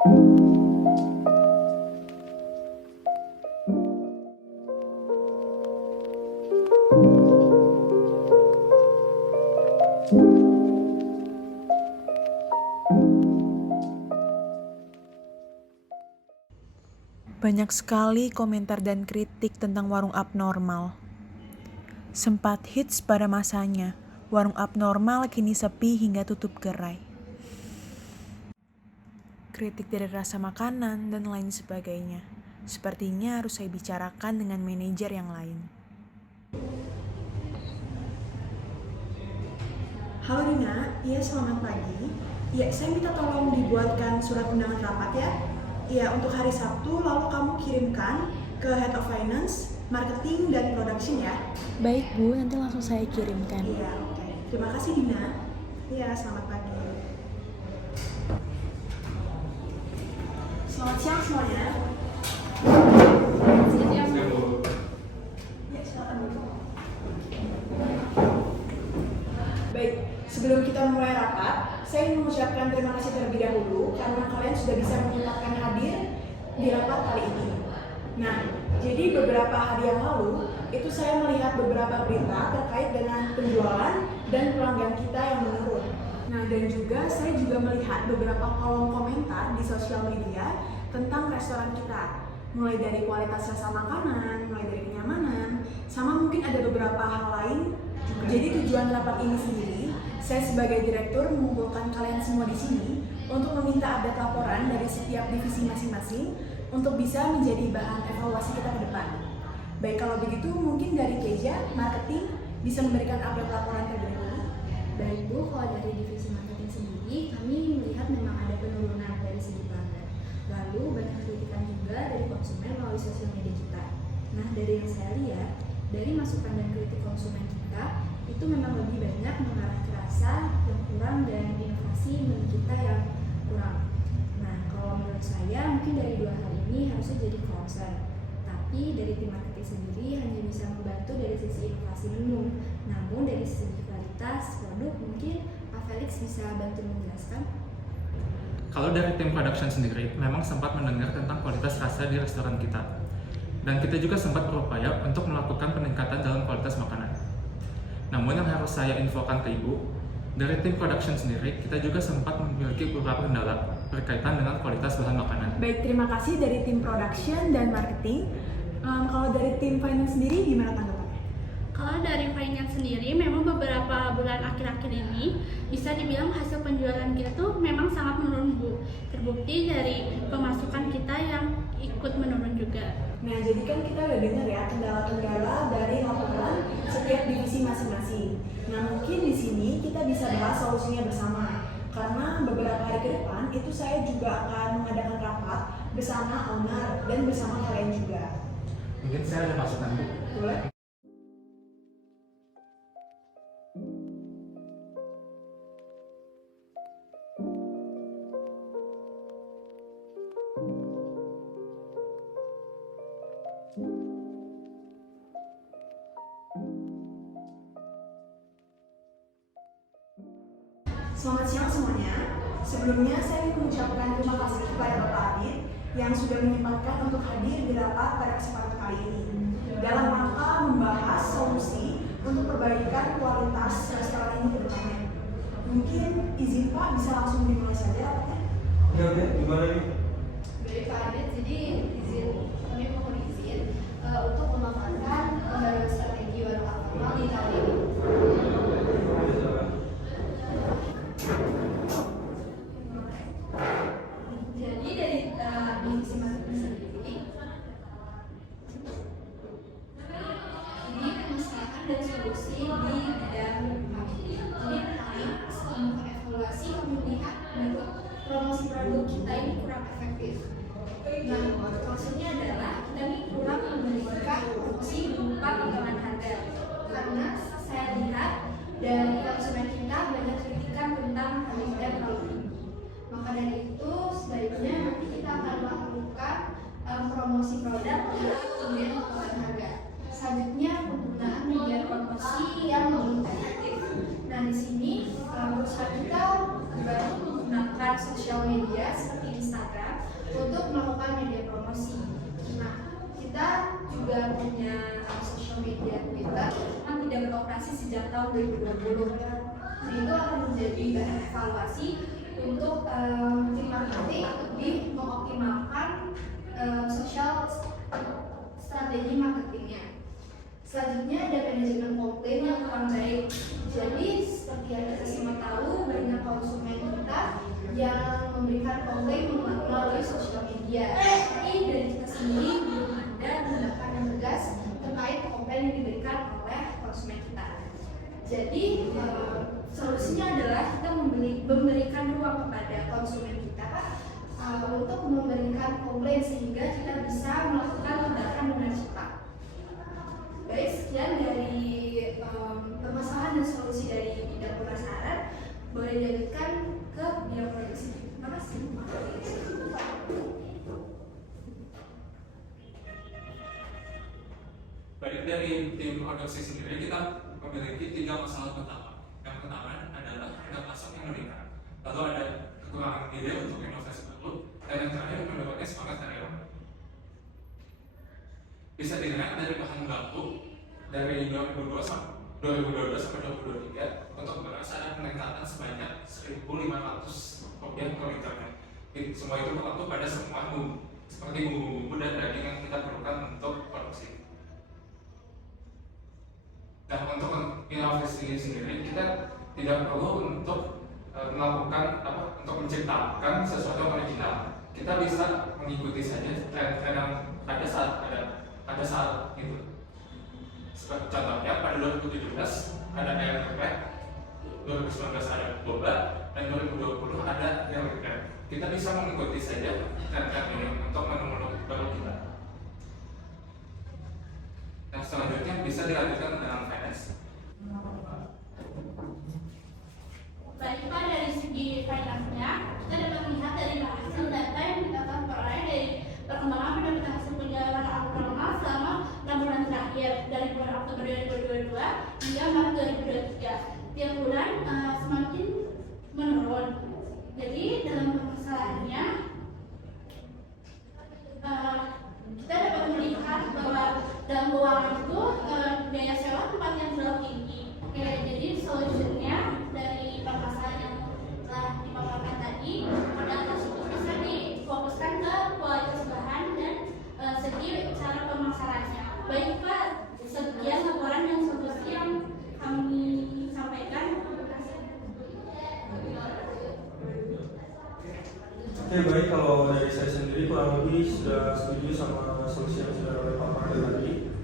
Banyak sekali komentar dan kritik tentang warung abnormal. Sempat hits pada masanya, warung abnormal kini sepi hingga tutup gerai. Kritik dari rasa makanan dan lain sebagainya. Sepertinya harus saya bicarakan dengan manajer yang lain. Halo Dina, iya selamat pagi. Ya, saya minta tolong dibuatkan surat undangan rapat ya. Ya, untuk hari Sabtu lalu kamu kirimkan ke Head of Finance, Marketing, dan Production ya. Baik Bu, nanti langsung saya kirimkan. Iya, oke. Terima kasih Dina. Iya, selamat pagi. Selamat siang semuanya. Ya, silakan Bu. Baik, sebelum kita mulai rapat, saya ingin mengucapkan terima kasih terlebih dahulu karena kalian sudah bisa menyempatkan hadir di rapat kali ini. Nah, jadi beberapa hari yang lalu, itu saya melihat beberapa berita terkait dengan penjualan dan pelanggan kita yang menurun. Nah, dan juga saya juga melihat beberapa kolom komentar di sosial media tentang restoran kita. Mulai dari kualitas rasa makanan, mulai dari kenyamanan, sama mungkin ada beberapa hal lain. Jadi tujuan rapat ini sendiri, saya sebagai direktur mengumpulkan kalian semua di sini untuk meminta update laporan dari setiap divisi masing-masing untuk bisa menjadi bahan evaluasi kita ke depan. Baik, kalau begitu mungkin dari Keja, marketing, bisa memberikan update laporan terlebih dahulu. Baik Bu, kalau dari divisi marketing sendiri, kami melihat memang ada penurunan dari segi pelanggan. Lalu banyak kritikan juga dari konsumen melalui sosial media kita. Nah, dari yang saya lihat, dari masukan dan kritik konsumen kita, itu memang lebih banyak mengarah ke rasa yang kurang dan inovasi menu kita yang kurang. Nah, kalau menurut saya mungkin dari dua hal ini harusnya jadi concern. Tapi dari tim marketing sendiri hanya bisa membantu dari sisi inovasi menu. Namun dari sisi kualitas produk mungkin Pak Felix bisa bantu menjelaskan. Kalau dari tim production sendiri, memang sempat mendengar tentang kualitas rasa di restoran kita. Dan kita juga sempat berupaya untuk melakukan peningkatan dalam kualitas makanan. Namun yang harus saya infokan ke Ibu, dari tim production sendiri, kita juga sempat memiliki beberapa kendala berkaitan dengan kualitas bahan makanan. Baik, terima kasih dari tim production dan marketing. Kalau dari tim finance sendiri gimana tanggapannya? Kalau dari finance sendiri, memang beberapa bulan akhir-akhir ini bisa dibilang hasil penjualan kita tuh memang sangat menurun Bu. Terbukti dari pemasukan kita yang ikut menurun juga. Nah, jadi kan kita udah dengar ya kendala-kendala dari laporan setiap divisi masing-masing. Nah, mungkin di sini kita bisa bahas solusinya bersama. Karena beberapa hari ke depan itu saya juga akan mengadakan rapat bersama owner dan bersama kalian juga. Mungkin saya ada masukan Bu. Boleh? Selamat siang semuanya. Sebelumnya saya ingin mengucapkan terima kasih kepada Bapak Adit yang sudah menyempatkan untuk hadir di rapat pada kesempatan kali ini dalam rangka membahas solusi untuk perbaikan kualitas restoran ini ke depannya. Mungkin izin Pak bisa langsung dimulai saja rapatnya. Oke, gimana ini? Baik Pak Adit, jadi kami mohon izin untuk memaparkan pembaruan strategi warung abnormal di tahun ini. Jadi dari divisi marketing sendiri, ini permasalahan dan solusi di bidang marketing. Jadi pertama, setelah mengevaluasi, kami melihat bahwa promosi produk kita ini kurang efektif. Nah, maksudnya adalah kita ini kurang memberikan promosi berupa potongan harga. Karena saya lihat dari konsumen kita banyak kritikan tentang harga yang terlalu tinggi. Maka dari itu sebaiknya nanti kita akan melakukan promosi produk kemudian potongan harga. Selanjutnya penggunaan media promosi yang lebih efektif. Nah di sini perusahaan kita baru menggunakan social sosial media seperti Instagram untuk melakukan media promosi. Nah, kita juga punya sosial media Twitter yang tidak beroperasi sejak tahun 2020. Nah, itu akan menjadi bahan evaluasi untuk tim marketing lebih mengoptimalkan sosial strategi marketingnya. Selanjutnya ada manajemen komplain yang kurang baik. Jadi seperti yang kita semua tahu, banyak konsumen kita yang memberikan komplain melalui sosial media. Tapi dari kita sendiri belum ada tindakan yang tegas terkait komplain yang diberikan oleh konsumen kita. Jadi solusinya adalah kita memberikan ruang kepada konsumen kita untuk memberikan komplain sehingga kita bisa melakukan tindakan dengan cepat. Baik, sekian dari permasalahan dan solusi dari bidang pemasaran. Boleh dilanjutkan ke bidang produksi. Terima kasih. Baik, dari tim produksi sendiri kita memiliki 3 masalah utama. Yang pertama adalah harga pasar yang meningkat, lalu ada kekurangan ide untuk inovasi baru, dan yang terakhir menurunnya semangat karyawan. Bisa dilihat dari bahan baku dari 2022 sampai 2023 untuk beras ada peningkatan sebanyak 1.500 rupiah per liternya. Semua itu berlaku pada semua bumbu seperti bumbu-bumbu dan daging yang kita perlukan untuk produksi. Dan untuk inovasi sendiri kita tidak perlu untuk melakukan untuk menciptakan sesuatu yang original. Kita bisa mengikuti saja tren-tren yang ada saat itu. Contohnya pada 2017 ada AirPrep, 2019 ada boba, dan 2020 ada Airprep. Kita bisa mengikuti saja tren-tren ini untuk menu-menu baru kita. Nah, selanjutnya bisa dilanjutkan dengan finance. Baik Pak, dari segi finance-nya, kita dapat melihat dari hasil data yang kita akan peroleh dari perkembangan pendapatan hasil penjualan abnormal selama 6 bulan terakhir dari bulan Oktober 2022 hingga Maret 2023. Tiap bulan semakin menurun. Jadi dalam permasalahannya kita dapat melihat bahwa dalam keuangan itu biaya sewa tempat yang terlalu tinggi. Jadi solusinya dari permasalahan yang telah dipaparkan tadi, modal tersebut bisa difokuskan ke kualitas bahan dan segi cara pemasarannya. Baik Pak, sekian laporan yang solusi yang kami sampaikan. Oke, baik, kalau dari saya sendiri kurang lebih sudah setuju sama solusi yang sudah dipaparkan tadi.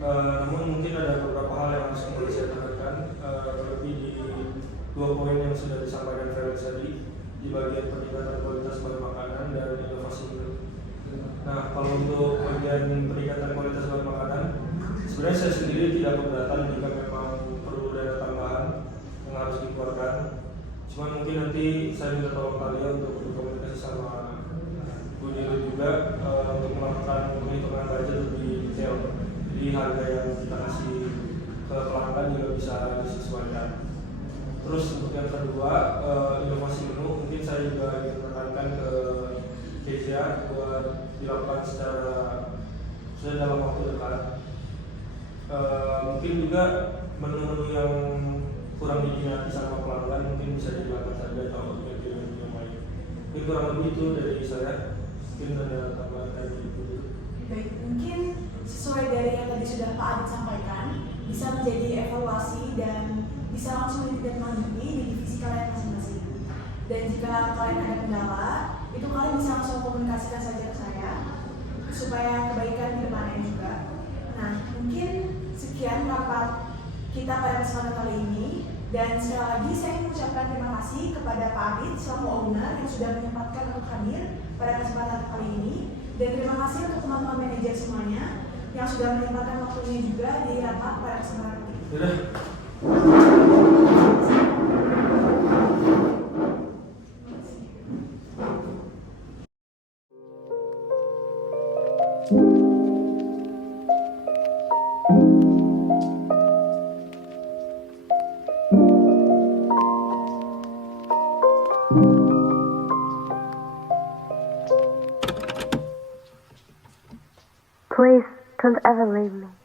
Namun mungkin ada beberapa hal yang harus kembali saya tekankan, terlebih di 2 poin yang sudah disampaikan Felix tadi di bagian peningkatan kualitas bahan makanan dan inovasi menu. Nah, kalau untuk bagian peningkatan kualitas bahan makanan, sebenarnya saya sendiri tidak keberatan jika memang perlu dana tambahan yang harus dikeluarkan. Cuma mungkin nanti saya minta tolong kalian untuk berkomunikasi sama Bu Nilu juga untuk melakukan penghitungan budget lebih detail. Jadi harga yang kita kasih ke pelanggan juga bisa disesuaikan. Terus untuk yang kedua, inovasi menu, mungkin saya juga ingin menekankan ke Kezia buat dilakukan sudah dalam waktu dekat. Mungkin juga menu-menu yang kurang diminati sama pelanggan mungkin bisa dilakukan saja atau ganti-ganti yang lain. Ini kurang lebih itu dari saya. Mungkin ada tambahan dari itu. Baik, mungkin sesuai dari yang tadi sudah Pak Adit sampaikan, bisa menjadi evaluasi dan bisa langsung ditindaklanjuti di divisi kalian masing-masing. Dan jika kalian ada kendala, itu kalian bisa langsung komunikasikan saja ke saya supaya kebaikan di depannya juga. Nah, mungkin sekian rapat kita pada kesempatan kali ini. Dan sekali lagi saya ingin mengucapkan terima kasih kepada Pak Adit selaku owner yang sudah menyempatkan untuk hadir pada kesempatan kali ini. Dan terima kasih untuk teman-teman manajer semuanya yang sudah menyempatkan waktunya juga di rapat pada kesempatan kali ini. Please don't ever leave me.